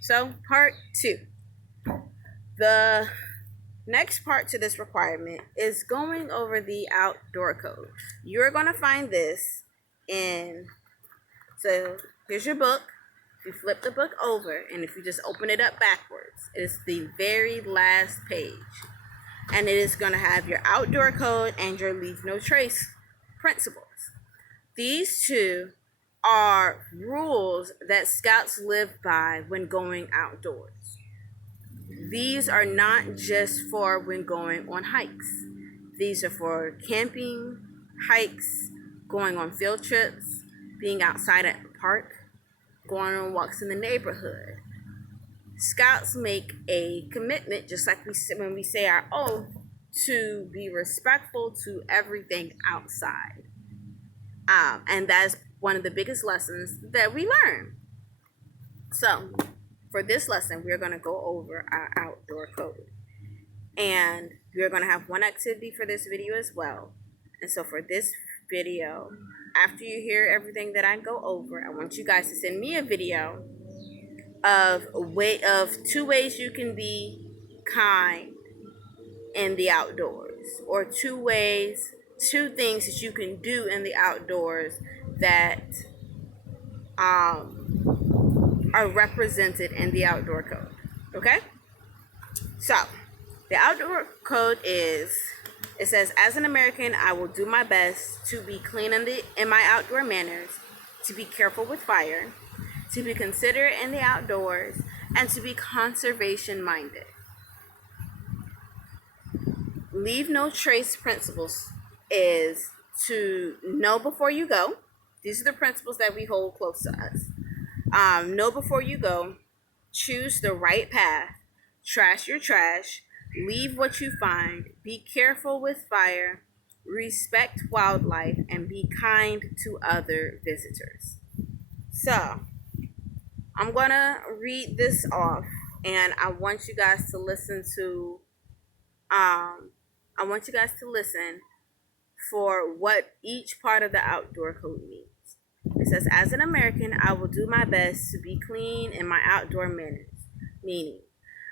So, part two. The next part to this requirement is going over the outdoor code. You're going to find this in, so here's your book. If you flip the book over and if you just open it up backwards, it's the very last page. And it is going to have your outdoor code and your leave no trace principles. These two are rules that scouts live by when going outdoors. These are not just for when going on hikes. These are for camping, hikes, going on field trips, being outside at the park, going on walks in the neighborhood. Scouts make a commitment, just like when we say our oath, to be respectful to everything outside. And that's one of the biggest lessons that we learn. So, for this lesson, we're going to go over our outdoor code. And we're going to have one activity for this video as well. And so for this video, after you hear everything that I go over, I want you guys to send me a video of two ways you can be kind in the outdoors, or two things that you can do in the outdoors that are represented in the outdoor code. Okay? So, the outdoor code it says, as an American, I will do my best to be clean in my outdoor manners, to be careful with fire, to be considerate in the outdoors, and to be conservation minded. Leave no trace principles is to know before you go. These are the principles that we hold close to us. Know before you go, choose the right path, trash your trash, leave what you find, be careful with fire, respect wildlife, and be kind to other visitors. So, I'm going to read this off, and I want you guys to listen for what each part of the outdoor code means. It says, as an American, I will do my best to be clean in my outdoor manners, meaning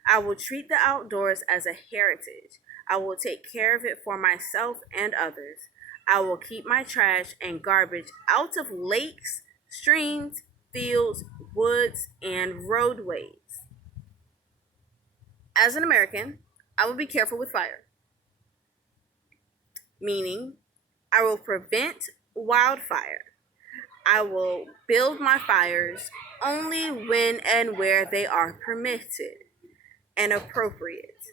I will treat the outdoors as a heritage. I will take care of it for myself and others. I will keep my trash and garbage out of lakes, streams, fields, woods, and roadways. As an American, I will be careful with fire, meaning I will prevent wildfire. I will build my fires only when and where they are permitted and appropriate.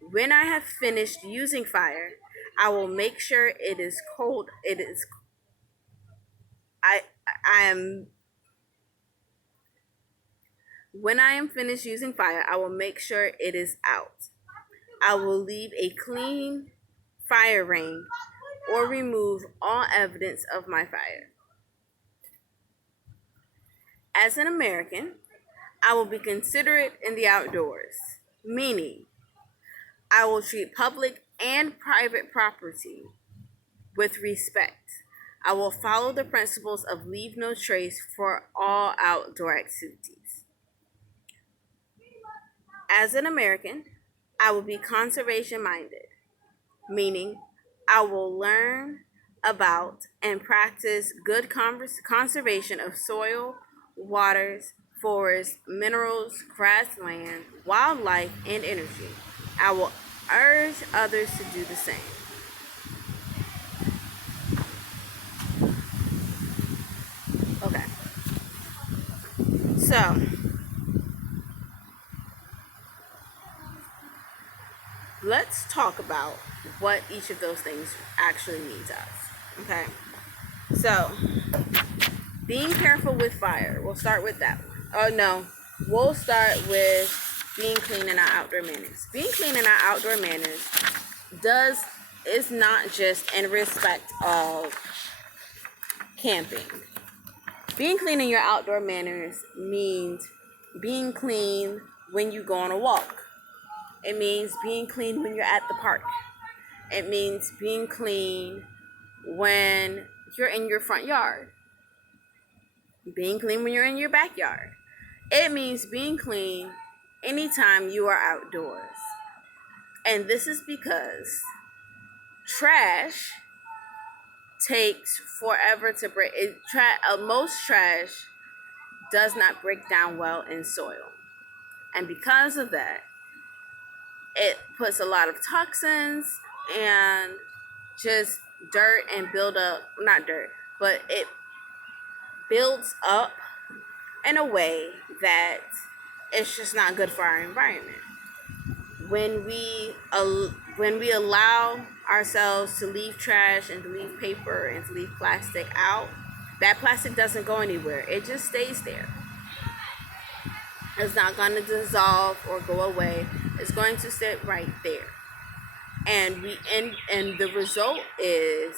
When I have finished using fire, I will make sure it is cold. When I am finished using fire, I will make sure it is out. I will leave a clean fire ring or remove all evidence of my fire. As an American, I will be considerate in the outdoors, meaning I will treat public and private property with respect. I will follow the principles of leave no trace for all outdoor activities. As an American, I will be conservation minded, meaning I will learn about and practice good conservation of soil, waters, forests, minerals, grassland, wildlife, and energy. I will urge others to do the same. Okay. So, let's talk about what each of those things actually mean to us. Okay. So, being careful with fire. We'll start with that one. Oh, no. We'll start with being clean in our outdoor manners. Being clean in our outdoor manners is not just in respect of camping. Being clean in your outdoor manners means being clean when you go on a walk. It means being clean when you're at the park. It means being clean when you're in your front yard. Being clean when you're in your backyard. It means being clean anytime you are outdoors. And this is because trash takes forever to break. Most trash does not break down well in soil. And because of that, it puts a lot of toxins and just dirt and build up, not dirt, but it builds up in a way that it's just not good for our environment. When we allow ourselves to leave trash and to leave paper and to leave plastic out, that plastic doesn't go anywhere. It just stays there. It's not going to dissolve or go away. It's going to sit right there. And the result is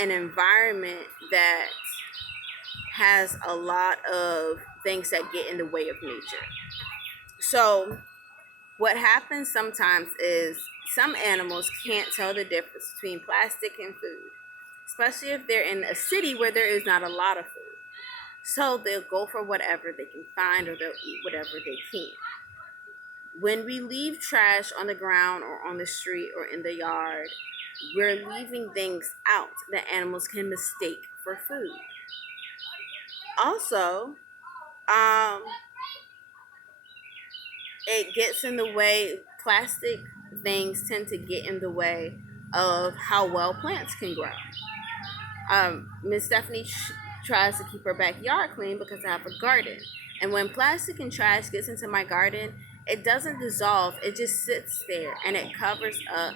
an environment that has a lot of things that get in the way of nature. So what happens sometimes is some animals can't tell the difference between plastic and food, especially if they're in a city where there is not a lot of food. So they'll go for whatever they can find, or they'll eat whatever they can. When we leave trash on the ground or on the street or in the yard, we're leaving things out that animals can mistake for food. Also, it gets in the way, plastic things tend to get in the way of how well plants can grow. Miss Stephanie tries to keep her backyard clean because I have a garden. And when plastic and trash gets into my garden, it doesn't dissolve, it just sits there and it covers up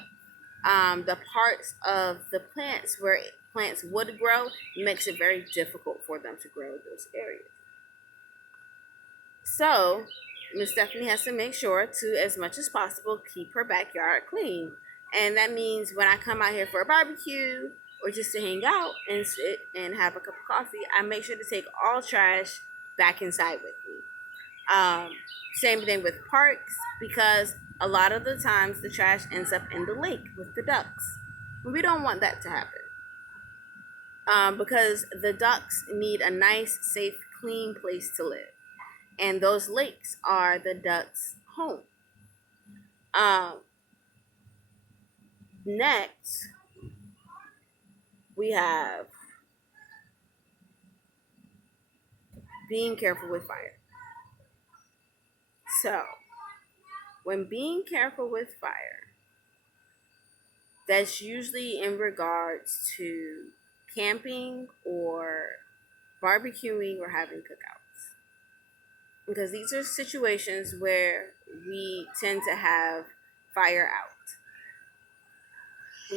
the parts of the plants where plants would grow. It makes it very difficult for them to grow in those areas. So Miss Stephanie has to make sure to, as much as possible, keep her backyard clean. And that means when I come out here for a barbecue or just to hang out and sit and have a cup of coffee, I make sure to take all trash back inside with me. Same thing with parks, because a lot of the times the trash ends up in the lake with the ducks. We don't want that to happen. Because the ducks need a nice, safe, clean place to live. And those lakes are the ducks' home. Next, we have being careful with fire. So, when being careful with fire, that's usually in regards to camping or barbecuing or having cookouts. Because these are situations where we tend to have fire out.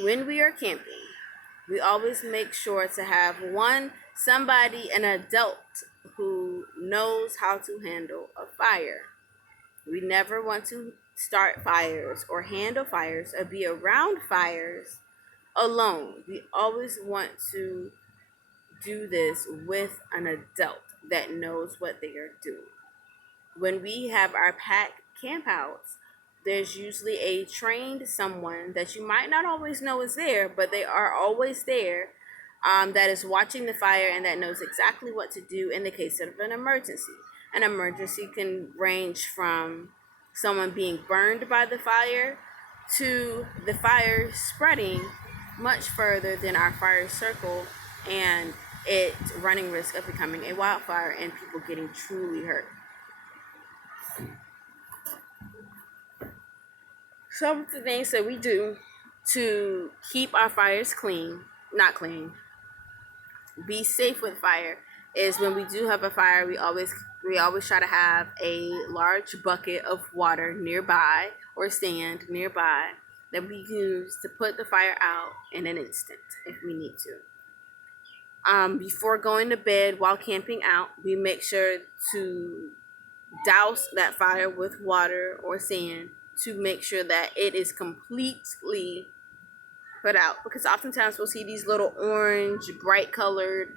When we are camping, we always make sure to have somebody, an adult who knows how to handle a fire. We never want to start fires or handle fires or be around fires alone. We always want to do this with an adult that knows what they are doing. When we have our packed campouts, there's usually a trained someone that you might not always know is there, but they are always there, that is watching the fire and that knows exactly what to do in the case of an emergency. An emergency can range from someone being burned by the fire to the fire spreading much further than our fire circle and it running risk of becoming a wildfire and people getting truly hurt. Some of the things that we do to keep our fires be safe with fire, is when we do have a fire, we always try to have a large bucket of water nearby or sand nearby that we use to put the fire out in an instant if we need to. Before going to bed while camping out, we make sure to douse that fire with water or sand to make sure that it is completely put out, because oftentimes we'll see these little orange, bright colored,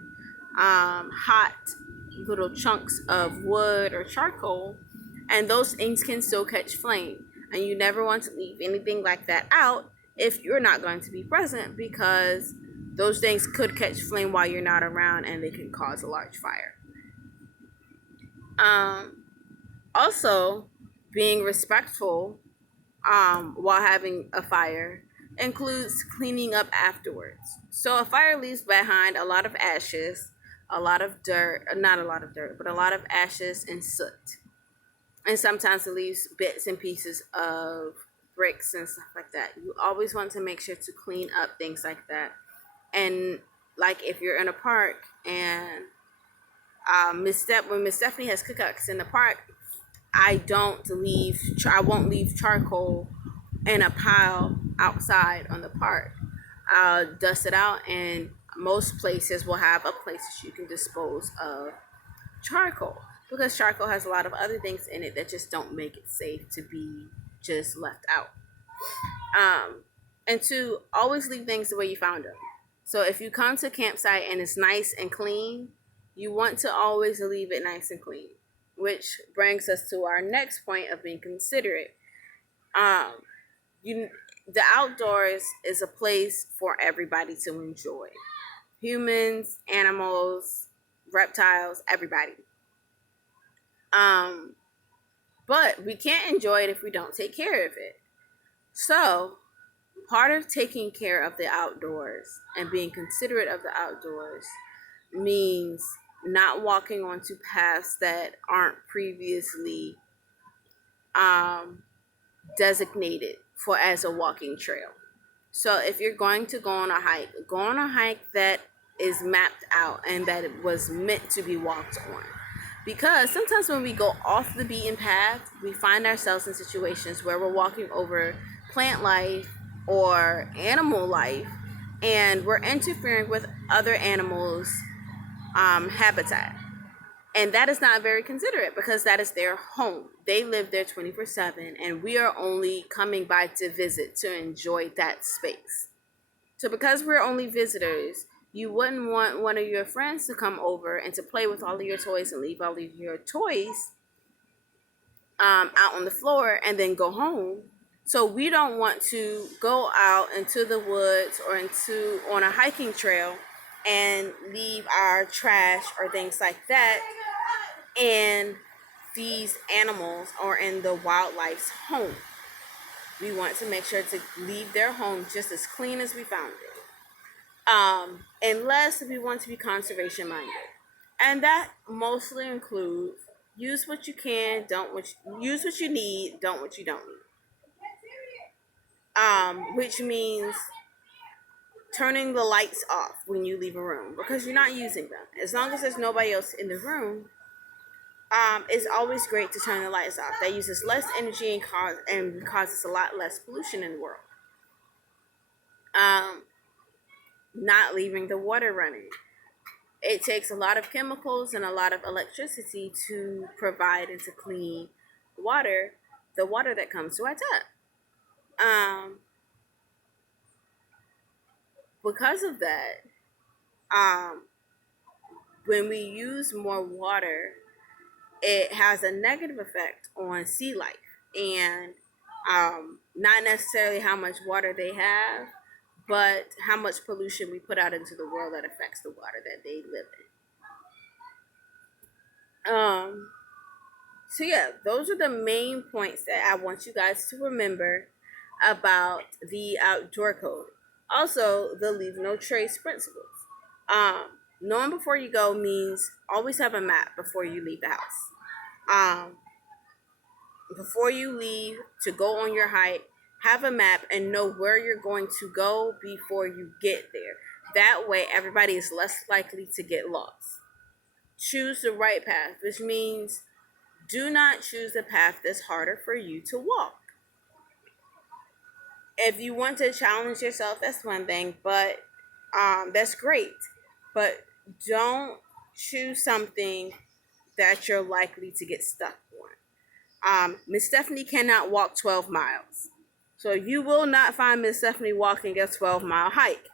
hot little chunks of wood or charcoal, and those things can still catch flame, and you never want to leave anything like that out if you're not going to be present, because those things could catch flame while you're not around and they can cause a large fire. Also, being respectful while having a fire includes cleaning up afterwards. So a fire leaves behind a lot of ashes, a lot of dirt, not a lot of dirt, but a lot of ashes and soot. And sometimes it leaves bits and pieces of bricks and stuff like that. You always want to make sure to clean up things like that. And like if you're in a park and when Miss Stephanie has cookouts in the park, I won't leave charcoal in a pile outside on the park. I'll dust it out, and most places will have a place that you can dispose of charcoal, because charcoal has a lot of other things in it that just don't make it safe to be just left out. And to always leave things the way you found them. So if you come to a campsite and it's nice and clean, you want to always leave it nice and clean, which brings us to our next point of being considerate. The outdoors is a place for everybody to enjoy. Humans, animals, reptiles, everybody. But we can't enjoy it if we don't take care of it. So, part of taking care of the outdoors and being considerate of the outdoors means not walking onto paths that aren't previously designated for as a walking trail. So if you're going to go on a hike that is mapped out and that it was meant to be walked on. Because sometimes when we go off the beaten path, we find ourselves in situations where we're walking over plant life or animal life, and we're interfering with other animals' habitat. And that is not very considerate, because that is their home. They live there 24/7, and we are only coming by to visit, to enjoy that space. So because we're only visitors, you wouldn't want one of your friends to come over and to play with all of your toys and leave all of your toys out on the floor and then go home. So we don't want to go out into the woods or on a hiking trail and leave our trash or things like that in these animals or in the wildlife's home. We want to make sure to leave their home just as clean as we found it. Unless we want to be conservation minded. And that mostly includes use what you can, use what you need, don't what you don't need. Which means turning the lights off when you leave a room, because you're not using them. As long as there's nobody else in the room, it's always great to turn the lights off. That uses less energy and causes a lot less pollution in the world. Not leaving the water running. It takes a lot of chemicals and a lot of electricity to provide and to clean the water that comes to our tap. Because of that, when we use more water, it has a negative effect on sea life, and not necessarily how much water they have, but how much pollution we put out into the world that affects the water that they live in. So yeah, those are the main points that I want you guys to remember about the outdoor code. Also, the leave no trace principles. Knowing before you go means always have a map before you leave the house. Before you leave to go on your hike, have a map and know where you're going to go before you get there. That way, everybody is less likely to get lost. Choose the right path, which means do not choose a path that's harder for you to walk. If you want to challenge yourself, that's one thing, but that's great. But don't choose something that you're likely to get stuck on. Miss Stephanie cannot walk 12 miles. So you will not find Miss Stephanie walking a 12-mile hike.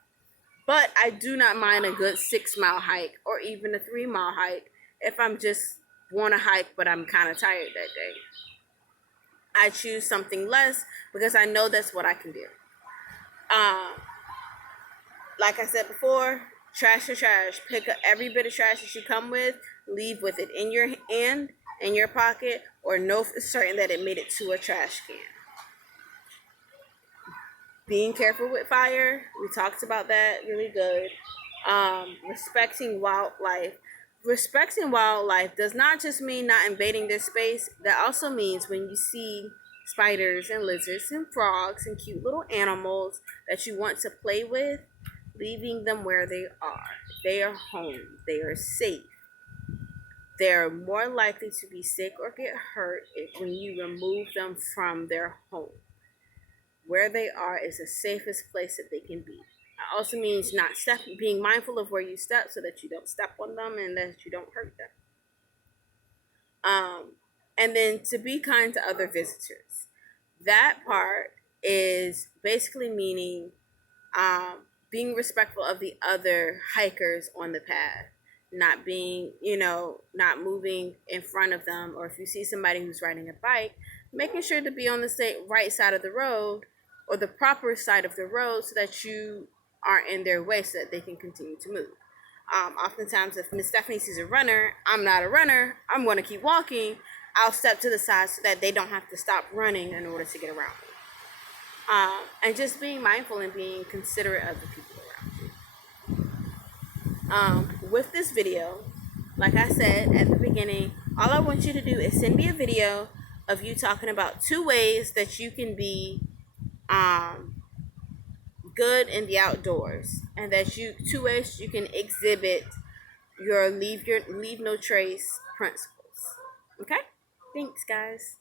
But I do not mind a good 6-mile hike or even a 3-mile hike if I'm just want to hike but I'm kind of tired that day. I choose something less because I know that's what I can do. Like I said before, trash or trash. Pick up every bit of trash that you come with, leave with it in your hand, in your pocket, or know for certain that it made it to a trash can. Being careful with fire, we talked about that, really good. Respecting wildlife. Respecting wildlife does not just mean not invading their space. That also means when you see spiders and lizards and frogs and cute little animals that you want to play with, leaving them where they are. They are home. They are safe. They're more likely to be sick or get hurt when you remove them from their home. Where they are is the safest place that they can be. It also means being mindful of where you step so that you don't step on them and that you don't hurt them. And then to be kind to other visitors. That part is basically meaning being respectful of the other hikers on the path, not being, not moving in front of them, or if you see somebody who's riding a bike, making sure to be on the right side of the road or the proper side of the road so that you aren't in their way so that they can continue to move. Oftentimes, if Miss Stephanie sees a runner, I'm not a runner, I'm going to keep walking, I'll step to the side so that they don't have to stop running in order to get around me. And just being mindful and being considerate of the people around you. With this video, like I said at the beginning, all I want you to do is send me a video of you talking about 2 ways that you can be good in the outdoors, and that 2 ways you can exhibit your leave no trace principles. Okay? Thanks, guys.